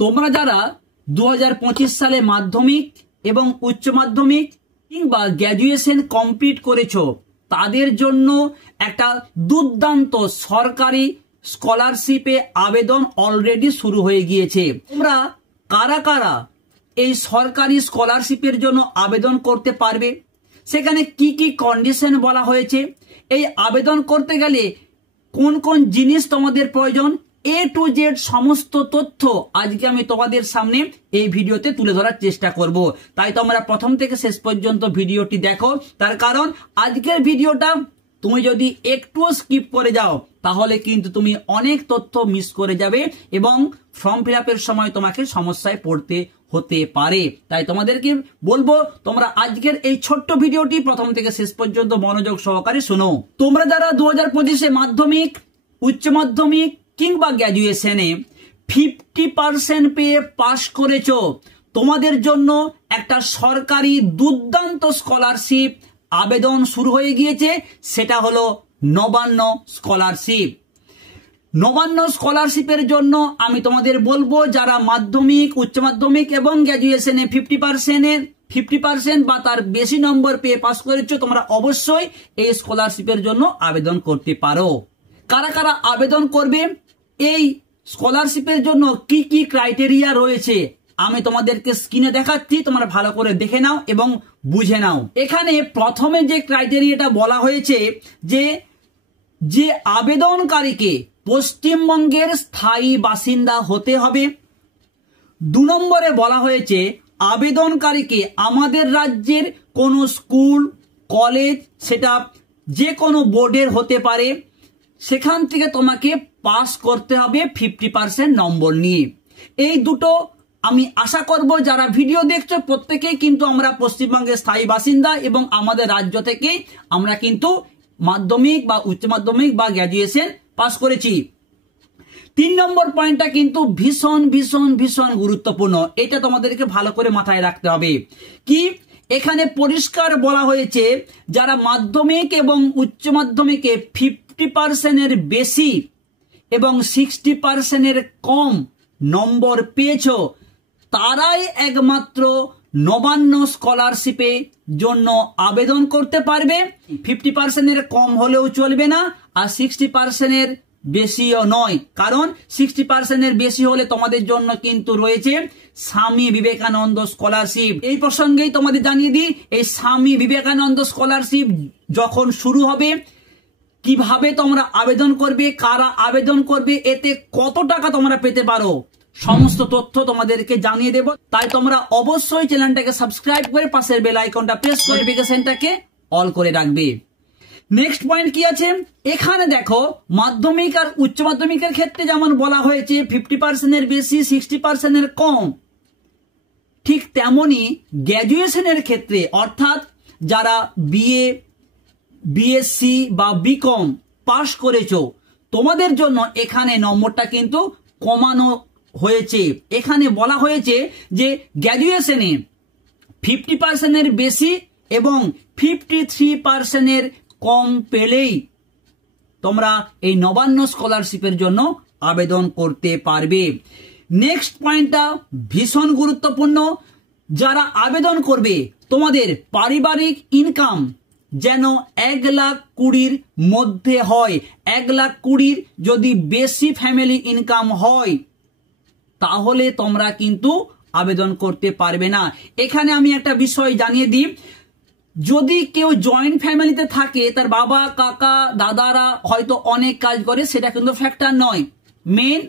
তোমরা যারা 2025 সালে মাধ্যমিক এবং উচ্চ মাধ্যমিক কিংবা গ্র্যাজুয়েশন কমপ্লিট করেছো তাদের জন্য একটা দুর্দান্ত সরকারি স্কলারশিপে আবেদন অলরেডি শুরু হয়ে গিয়েছে। তোমরা কারা কারা এই সরকারি স্কলারশিপের জন্য আবেদন করতে পারবে, সেখানে কি কি কন্ডিশন বলা হয়েছে, এই আবেদন করতে গেলে কোন কোন জিনিস তোমাদের প্রয়োজন, A to Z সমস্ত তথ্য আজকে আমি তোমাদের সামনে এই ভিডিওতে তুলে ধরার চেষ্টা করব। তাই তোমরা প্রথম থেকে শেষ পর্যন্ত ভিডিওটি দেখো, তার কারণ আজকের ভিডিওটা তুমি যদি একটুও স্কিপ করে যাও তাহলে কিন্তু তুমি অনেক তথ্য মিস করে যাবে এবং ফর্ম ফিল আপের সময় তোমাকে সমস্যায় পড়তে হতে পারে। তাই তোমাদেরকে বলবো তোমরা আজকের এই ছোট্ট ভিডিওটি প্রথম থেকে শেষ পর্যন্ত মনোযোগ সহকারে শোনো। তোমরা যারা 2025 মাধ্যমিক, উচ্চ মাধ্যমিক কিংবা গ্র্যাজুয়েশনে 50% পেয়ে পাশ করেছো, তোমাদের জন্য একটা সরকারি দুর্দান্ত স্কলারশিপ আবেদন শুরু হয়ে গিয়েছে, সেটা হলো নবান্ন স্কলারশিপ। নবান্ন স্কলারশিপের জন্য আমি তোমাদের বলবো যারা মাধ্যমিক, উচ্চ মাধ্যমিক এবং গ্র্যাজুয়েশনে 50% বা তার বেশি নম্বর পেয়ে পাস করেছো, তোমরা অবশ্যই এই স্কলারশিপের জন্য আবেদন করতে পারো। কারা কারা আবেদন করবে, এই স্কলারশিপের জন্য কি কি ক্রাইটেরিয়া রয়েছে আমি তোমাদেরকে স্ক্রিনে দেখাচ্ছি, তোমরা ভালো করে দেখে নাও এবং বুঝে নাও। এখানে প্রথমে যে ক্রাইটেরিয়াটা বলা হয়েছে যে আবেদনকারীকে পশ্চিমবঙ্গের স্থায়ী বাসিন্দা হতে হবে। 2 নম্বরে বলা হয়েছে আবেদনকারীকে আমাদের রাজ্যের কোনো স্কুল, কলেজ, সেটা যে কোনো বোর্ডের হতে পারে, সেখান থেকে তোমাকে পাস করতে হবে 50% নম্বর নিয়ে। এই দুটো আমি আশা করব যারা ভিডিও দেখছো প্রত্যেকেই কিন্তু আমরা পশ্চিমবঙ্গের স্থায়ী বাসিন্দা এবং আমাদের রাজ্য থেকে আমরা কিন্তু মাধ্যমিক বা উচ্চ মাধ্যমিক বা গ্র্যাজুয়েশন পাস করেছি। 3 নম্বর পয়েন্টটা কিন্তু ভীষণ ভীষণ ভীষণ গুরুত্বপূর্ণ, এটা তোমাদেরকে ভালো করে মাথায় রাখতে হবে। কি এখানে পরিষ্কার বলা হয়েছে যারা মাধ্যমিক এবং উচ্চ মাধ্যমিকে 50% বেশি এবং 60% কম নম্বর পেয়েছো, তারাই একমাত্র নবান্ন স্কলারশিপের জন্য আবেদন করতে পারবে। 50% কম হলেও চলবে না, আর 60% বেশিও নয়, কারণ 60% বেশি হলে তোমাদের জন্য কিন্তু রয়েছে স্বামী বিবেকানন্দ স্কলারশিপ। এই প্রসঙ্গেই তোমাদের জানিয়ে দিই, এই স্বামী বিবেকানন্দ স্কলারশিপ যখন শুরু হবে, কিভাবে তোমরা আবেদন করবে, কারা আবেদন করবে, এতে কত টাকা তোমরা পেতে পারো, সমস্ত তথ্য তোমাদেরকে জানিয়ে দেব। তাই তোমরা অবশ্যই চ্যানেলটাকে সাবস্ক্রাইব করে পাশের বেল আইকনটা প্রেস করে নোটিফিকেশনটাকে অল করে রাখবে। নেক্সট পয়েন্ট কি আছে, এখানে দেখো মাধ্যমিক আর উচ্চ মাধ্যমিকের ক্ষেত্রে যেমন বলা হয়েছে 50% বেশি, 60% কম, ঠিক তেমনি গ্র্যাজুয়েশনের ক্ষেত্রে অর্থাৎ যারা বিএ, বিএসসি বা বিকম পাশ করেছো, তোমাদের জন্য এখানে নম্বরটা কিন্তু কমানো হয়েছে। এখানে বলা হয়েছে যে গ্র্যাজুয়েশনে 50% বেশি এবং 53% কম পেলেই তোমরা এই নবান্ন স্কলারশিপের জন্য আবেদন করতে পারবে। নেক্সট পয়েন্টটা ভীষণ গুরুত্বপূর্ণ, যারা আবেদন করবে তোমাদের পারিবারিক ইনকাম যেন 1,20,000 মধ্যে হয়। 1,20,000 যদি বেশি ফ্যামিলি ইনকাম হয় তাহলে তোমরা কিন্তু আবেদন করতে পারবে না। এখানে আমি একটা বিষয় জানিয়ে দিই, যদি কেউ জয়েন্ট ফ্যামিলিতে থাকে, তার বাবা, কাকা, দাদারা হয়তো অনেক কাজ করে, সেটা কিন্তু ফ্যাক্টর নয়। মেন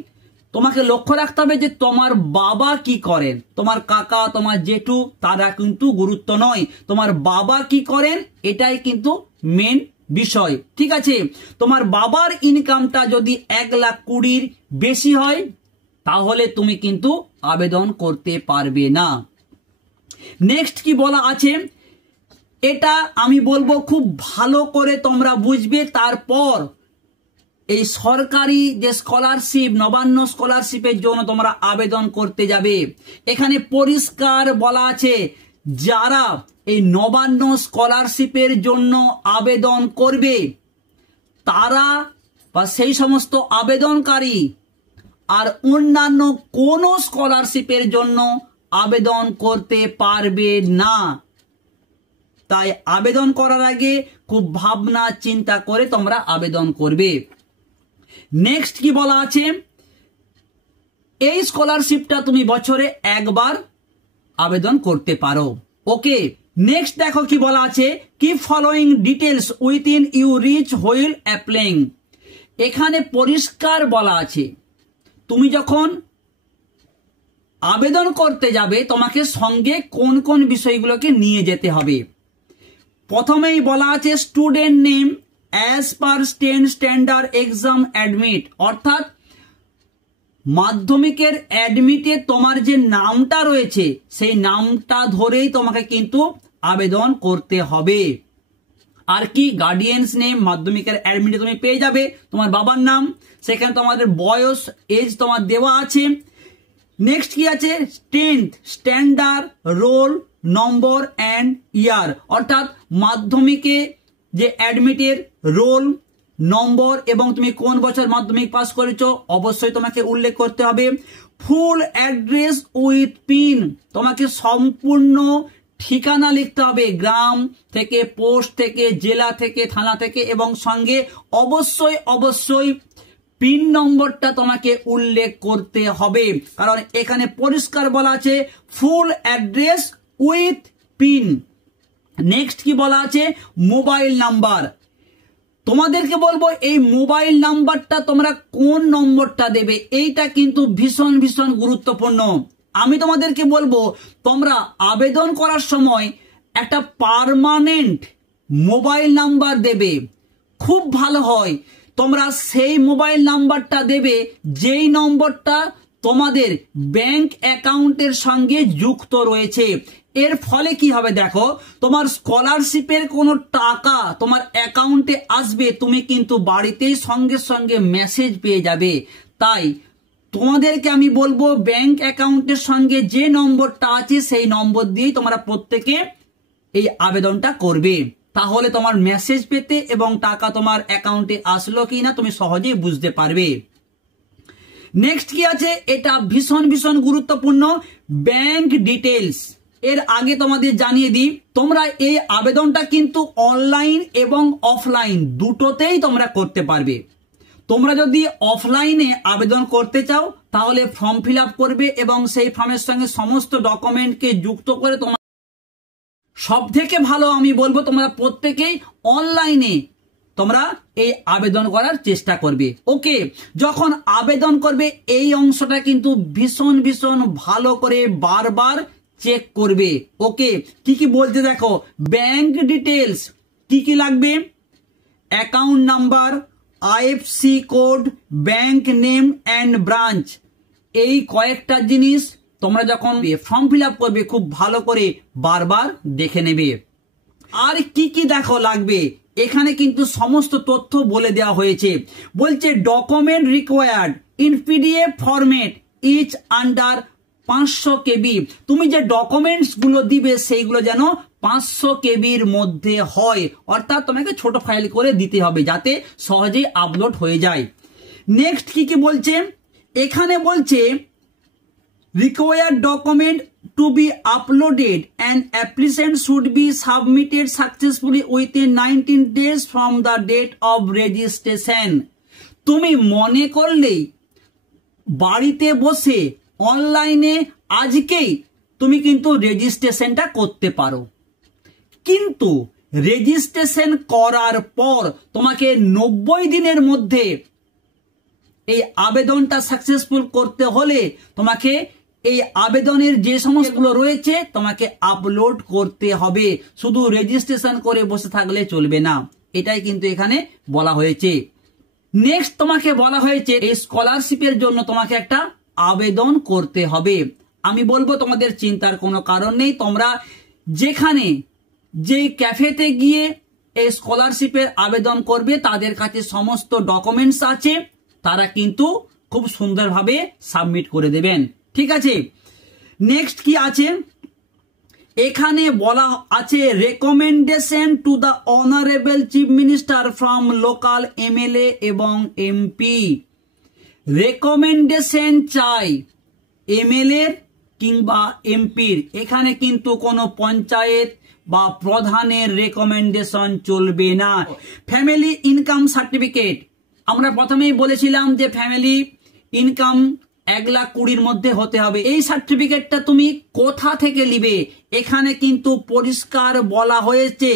তোমাকে লক্ষ্য রাখতে হবে যে তোমার বাবা কি করেন, তোমার কাকা, তোমার জেঠু, তারা কিন্তু গুরুত্ব নয়, তোমার বাবা কি করেন এটাই কিন্তু মেন বিষয়। ঠিক আছে, তোমার বাবার ইনকামটা যদি 1,20,000 বেশি হয় তাহলে তুমি কিন্তু আবেদন করতে পারবে না। নেক্সট কি বলা আছে এটা আমি বলবো খুব ভালো করে তোমরা বুঝবে, তারপর এই সরকারি যে স্কলারশিপ, নবান্ন স্কলারশিপের জন্য তোমরা আবেদন করতে যাবে। এখানে পরিষ্কার বলা আছে যারা এই নবান্ন স্কলারশিপের জন্য আবেদন করবে তারা বা সেই সমস্ত আবেদনকারী আর অন্যান্য কোনো স্কলারশিপের জন্য আবেদন করতে পারবে না। তাই আবেদন করার আগে খুব ভাবনা চিন্তা করে তোমরা আবেদন করবে। নেক্সট কি বলা আছে, এই স্কলারশিপটা তুমি বছরে একবার আবেদন করতে পারো। ওকে, নেক্সট দেখো কি বলা আছে, keep following details within you reach while applying. এখানে পরিষ্কার বলা আছে তুমি যখন আবেদন করতে যাবে তোমাকে সঙ্গে কোন কোন বিষয়গুলোকে নিয়ে যেতে হবে। প্রথমেই বলা আছে student name as per state standard exam admit, অর্থাৎ মাধ্যমিকের অ্যাডমিটে তোমার যে নামটা রয়েছে সেই নামটা ধরেই তোমাকে কিন্তু আবেদন করতে হবে। আর কি, গার্ডিয়ানস নেম মাধ্যমিকের অ্যাডমিটে তুমি পেয়ে যাবে, তোমার বাবার নাম, সেখানে তোমাদের বয়স এজ তোমার দেওয়া আছে। নেক্সট কি আছে, tenth standard roll number and year, অর্থাৎ মাধ্যমিকে যে অ্যাডমিটের রোল নম্বর এবং তুমি কোন বছর মাধ্যমিক পাস করেছো অবশ্যই তোমাকে উল্লেখ করতে হবে। ফুল অ্যাড্রেস উইথ পিন, তোমাকে সম্পূর্ণ ঠিকানা লিখতে হবে, গ্রাম থেকে, পোস্ট থেকে, জেলা থেকে, থানা থেকে, এবং সঙ্গে অবশ্যই অবশ্যই পিন নম্বরটা তোমাকে উল্লেখ করতে হবে, কারণ এখানে পরিষ্কার বলা আছে full address with pin. Next কি বলা আছে, মোবাইল নাম্বার। তোমাদেরকে বলবো এই মোবাইল নাম্বারটা তোমরা কোন নম্বরটা দেবে এইটা কিন্তু ভীষণ ভীষণ গুরুত্বপূর্ণ। আমি তোমাদেরকে বলবো তোমরা আবেদন করার সময় একটা পার্মানেন্ট মোবাইল নাম্বার দেবে, খুব ভালো হয় তোমরা সেই মোবাইল নাম্বারটা দেবে যেই নম্বরটা তোমাদের ব্যাংক অ্যাকাউন্টের সঙ্গে যুক্ত রয়েছে। এর ফলে কি হবে দেখো, তোমার স্কলারশিপের কোনো টাকা তোমার অ্যাকাউন্টে আসবে, তুমি কিন্তু বাড়িতেই সঙ্গে সঙ্গে মেসেজ পেয়ে যাবে। তাই তোমাদেরকে আমি বলবো ব্যাংক অ্যাকাউন্টের সঙ্গে যে নম্বরটা আছে সেই নম্বর দিয়েই তোমরা প্রত্যেকে এই আবেদনটা করবে, তাহলে তোমার মেসেজ পেতে এবং টাকা তোমার অ্যাকাউন্টে আসলো কি না তুমি সহজেই বুঝতে পারবে। নেক্সট কি আছে, এটা ভীষণ ভীষণ গুরুত্বপূর্ণ, ব্যাংক ডিটেলস। এর আগে তোমাদের জানিয়ে দিই, তোমরা এই আবেদনটা কিন্তু অনলাইন এবং অফলাইন দুটোতেই তোমরা করতে পারবে। তোমরা যদি অফলাইনে আবেদন করতে চাও তাহলে ফর্ম ফিল আপ করবে এবং সেই ফর্মের সঙ্গে সমস্ত ডকুমেন্টকে যুক্ত করে তোমার সব থেকে ভালো আমি বলবো তোমরা প্রত্যেকেই অনলাইনে তোমরা এই আবেদন করার চেষ্টা করবে। ওকে, যখন আবেদন করবে এই অংশটা কিন্তু ভীষণ ভীষণ ভালো করে বারবার চেক করবে। ওকে, কি কি বলতে দেখো, ব্যাংক ডিটেলস কি কি লাগবে, account number, IFC code, bank name and branch, এই কয়েকটা জিনিস তোমরা যখন ফর্ম ফিল আপ করবে খুব ভালো করে বারবার দেখে নেবে। আর কি কি দেখো লাগবে, এখানে কিন্তু সমস্ত তথ্য বলে দেওয়া হয়েছে। বলছে document required in PDF format each under 500 KB. তুমি যে ডকুমেন্টস গুলো দিবে সেইগুলো যেন 500 কেবির মধ্যে হয়, অর্থাৎ তোমাকে ছোট ফাইল করে দিতে হবে যাতে সহজেই আপলোড হয়ে যায়। নেক্সট কি কি বলছে, এখানে বলছে required document to be uploaded and applicant should be submitted successfully within 19 days from the date of registration। তুমি মনে করলেই বাড়িতে বসে অনলাইনে আজকেই তুমি কিন্তু রেজিস্ট্রেশনটা করতে পারো, কিন্তু রেজিস্ট্রেশন করার পর তোমাকে 90 দিনের মধ্যে এই আবেদনটা সাকসেসফুল করতে হলে তোমাকে এই আবেদনের যে সমস্তগুলো রয়েছে তোমাকে আপলোড করতে হবে, শুধু রেজিস্ট্রেশন করে বসে থাকলে চলবে না, এটাই কিন্তু এখানে বলা হয়েছে। নেক্সট তোমাকে বলা হয়েছে এই স্কলারশিপের জন্য তোমাকে একটা আবেদন করতে হবে। আমি বলবো তোমাদের চিন্তার কোনো কারণ নেই, তোমরা যেখানে যে ক্যাফেতে গিয়ে এই স্কলারশিপের আবেদন করবে তাদের কাছে সমস্ত ডকুমেন্টস আছে, তারা কিন্তু খুব সুন্দরভাবে সাবমিট করে দেবেন, ঠিক আছে। নেক্সট কি আছে, এখানে বলা আছে recommendation to the honourable chief minister from local MLA এবং এমপি। রেকমেন্ডেশন চাই এমএলএ কিংবা এমপির। এখানে কিন্তু কোনো পঞ্চায়েত বা প্রধানের রেকমেন্ডেশন চলবে না। ফ্যামিলি ইনকাম সার্টিফিকেট, আমরা প্রথমেই বলেছিলাম যে ফ্যামিলি ইনকাম 1,20,000 মধ্যে হতে হবে। এই সার্টিফিকেটটা তুমি কোথা থেকে নিবে? এখানে কিন্তু পরিষ্কার বলা হয়েছে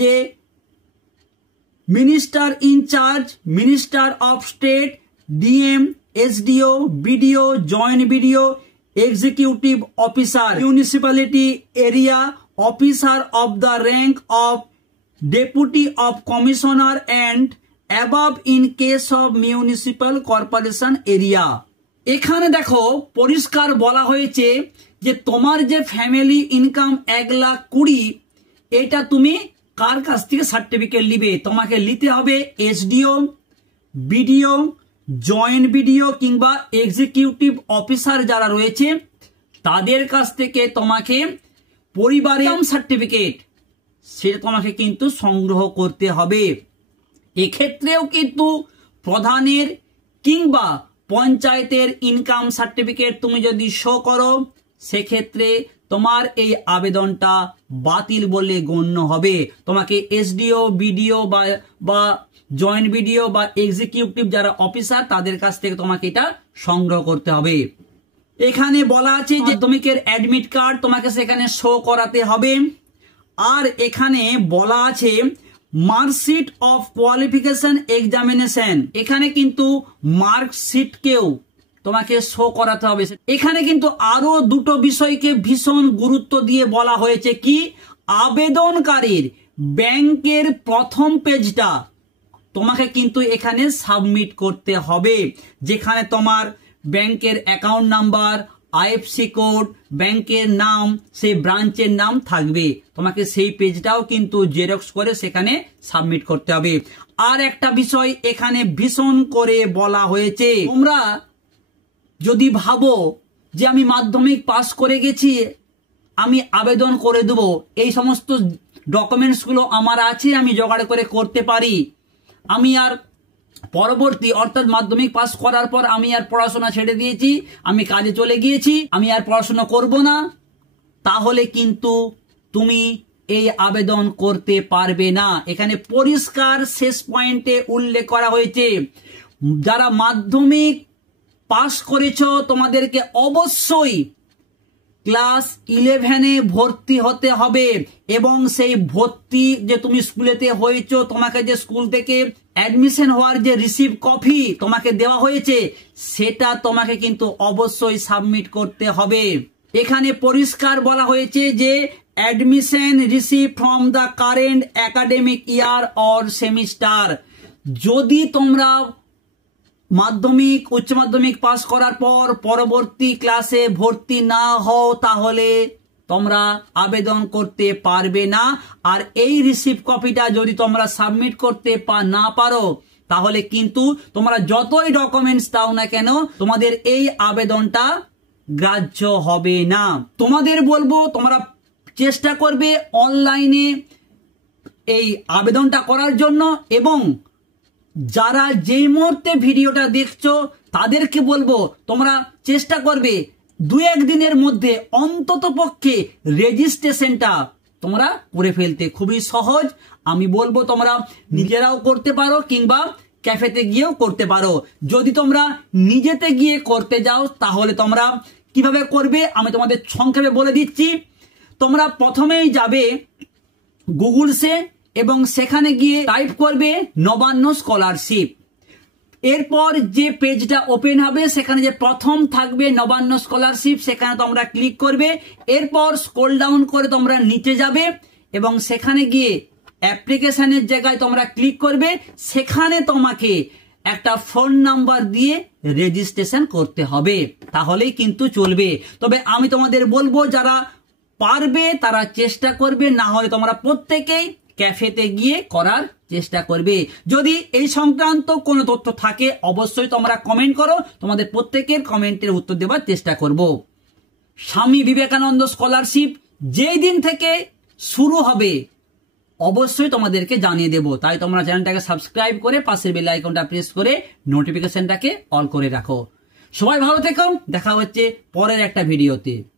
যে minister in charge, minister of state, DM, SDO, BDO, joint BDO, executive officer, municipality area officer of the rank of deputy of commissioner and above in case of municipal corporation area. এখানে দেখো পরিষ্কার বলা হয়েছে যে তোমার যে ফ্যামিলি ইনকাম 1,20,000, এটা তুমি কার কাছ থেকে সার্টিফিকেট নিবে? তোমাকে নিতে হবে এসডিও, বিডিও, জয়েন্ট বিডিও কিংবা এক্সিকিউটিভ অফিসার যারা রয়েছে তাদের কাছ থেকে তোমাকে পরিবারের সার্টিফিকেট সেটা তোমাকে কিন্তু সংগ্রহ করতে হবে। এক্ষেত্রেও কিন্তু প্রধানের কিংবা পঞ্চায়েতের ইনকাম সার্টিফিকেট তুমি যদি শো করো সেক্ষেত্রে তোমার এই আবেদনটা বাতিল বলে গণ্য হবে। তোমাকে এসডিও, বিডিও বা জয়েন্ট বিডিও বা এক্সিকিউটিভ যারা অফিসার তাদের কাছ থেকে তোমাকে এটা সংগ্রহ করতে হবে। এখানে বলা আছে যে মাধ্যমিকের অ্যাডমিট কার্ড তোমাকে সেখানে শো করাতে হবে। আর এখানে বলা আছে মার্কশিট অফ কোয়ালিফিকেশন এক্সামিনেশন, এখানে কিন্তু মার্কশিটকেও তোমাকে শো করাতে হবে। এখানে কিন্তু আরো দুটো বিষয়কে ভীষণ গুরুত্ব দিয়ে বলা হয়েছে কি, আবেদনকারীর ব্যাংকের প্রথম পেজটা তোমাকে কিন্তু এখানে সাবমিট করতে হবে, যেখানে তোমার ব্যাংকের অ্যাকাউন্ট নাম্বার, আইএফসি কোড, ব্যাংকের নাম, সেই ব্রাঞ্চের নাম থাকবে। তোমাকে সেই পেজটাও কিন্তু জেরক্স করে সেখানে সাবমিট করতে হবে। আর একটা বিষয় এখানে ভীষণ করে বলা হয়েছে, তোমরা যদি ভাবো যে আমি মাধ্যমিক পাস করে গেছি, আমি আবেদন করে দেব, এই সমস্ত ডকুমেন্টসগুলো আমার আছে, আমি জোগাড় করে করতে পারি, আমি আর পরবর্তী অর্থাৎ মাধ্যমিক পাস করার পর আমি আর পড়াশোনা ছেড়ে দিয়েছি, আমি কাজে চলে গিয়েছি, আমি আর পড়াশোনা করব না, তাহলে কিন্তু তুমি এই আবেদন করতে পারবে না। এখানে পরিষ্কার শেষ পয়েন্টে উল্লেখ করা হয়েছে, যারা মাধ্যমিক পাস করেছো তোমাদেরকে অবশ্যই ক্লাস 11-এ ভর্তি হতে হবে এবং সেই ভর্তি যে তুমি স্কুলেতে হয়েছো, তোমাকে যে স্কুল থেকে অ্যাডমিশন হওয়ার যে রিসিভ কপি তোমাকে দেওয়া হয়েছে সেটা তোমাকে কিন্তু অবশ্যই সাবমিট করতে হবে। এখানে পরিষ্কার বলা হয়েছে যে admission receive from the current academic year or semester. যদি তোমরা মাধ্যমিক উচ্চ মাধ্যমিক পাস করার পর পরবর্তী ক্লাসে ভর্তি না হও তাহলে তোমরা আবেদন করতে পারবে না। আর এই রিসিভ কপিটা যদি তোমরা সাবমিট করতে না পারো তাহলে কিন্তু তোমরা যতই ডকুমেন্টস দাও না কেন তোমাদের এই আবেদনটা গ্রাহ্য হবে না। তোমাদের বলবো তোমরা চেষ্টা করবে অনলাইনে এই আবেদনটা করার জন্য, এবং যারা যেই মুহূর্তে ভিডিওটা দেখছো তাদেরকে বলবো তোমরা চেষ্টা করবে 2-1 দিনের মধ্যে অন্তত পক্ষে রেজিস্ট্রেশনটা তোমরা করে ফেলতে। খুবই সহজ, আমি বলবো তোমরা নিজেরাও করতে পারো কিংবা ক্যাফেতে গিয়েও করতে পারো। যদি তোমরা নিজেতে গিয়ে করতে যাও তাহলে তোমরা কিভাবে করবে আমি তোমাদের সংক্ষেপে বলে দিচ্ছি। তোমরা প্রথমেই যাবে গুগলসে এবং সেখানে গিয়ে টাইপ করবে নবান্ন স্কলারশিপ। এরপর যে পেজটা ওপেন হবে সেখানে যে প্রথম থাকবে নবান্ন স্কলারশিপ সেখানে তোমরা ক্লিক করবে। এরপর স্ক্রল ডাউন করে তোমরা নিচে যাবে এবং সেখানে গিয়ে অ্যাপ্লিকেশনের জায়গায় তোমরা ক্লিক করবে। সেখানে তোমাকে একটা ফোন নাম্বার দিয়ে রেজিস্ট্রেশন করতে হবে, তাহলেই কিন্তু চলবে। তবে আমি তোমাদের বলবো যারা পারবে তারা চেষ্টা করবে, না হলে তোমরা প্রত্যেকেই ক্যাফেতে গিয়ে করার চেষ্টা করবে। যদি এই সংক্রান্ত কোনো তথ্য থাকে অবশ্যই তোমরা কমেন্ট করো, তোমাদের প্রত্যেকের কমেন্টের উত্তর দেওয়ার চেষ্টা করব। স্বামী বিবেকানন্দ স্কলারশিপ যেই দিন থেকে শুরু হবে অবশ্যই তোমাদেরকে জানিয়ে দেবো। তাই তোমরা চ্যানেলটাকে সাবস্ক্রাইব করে পাশের বেল আইকনটা প্রেস করে নোটিফিকেশনটাকে অল করে রাখো। সবাই ভালো থেকো, দেখা হচ্ছে পরের একটা ভিডিওতে।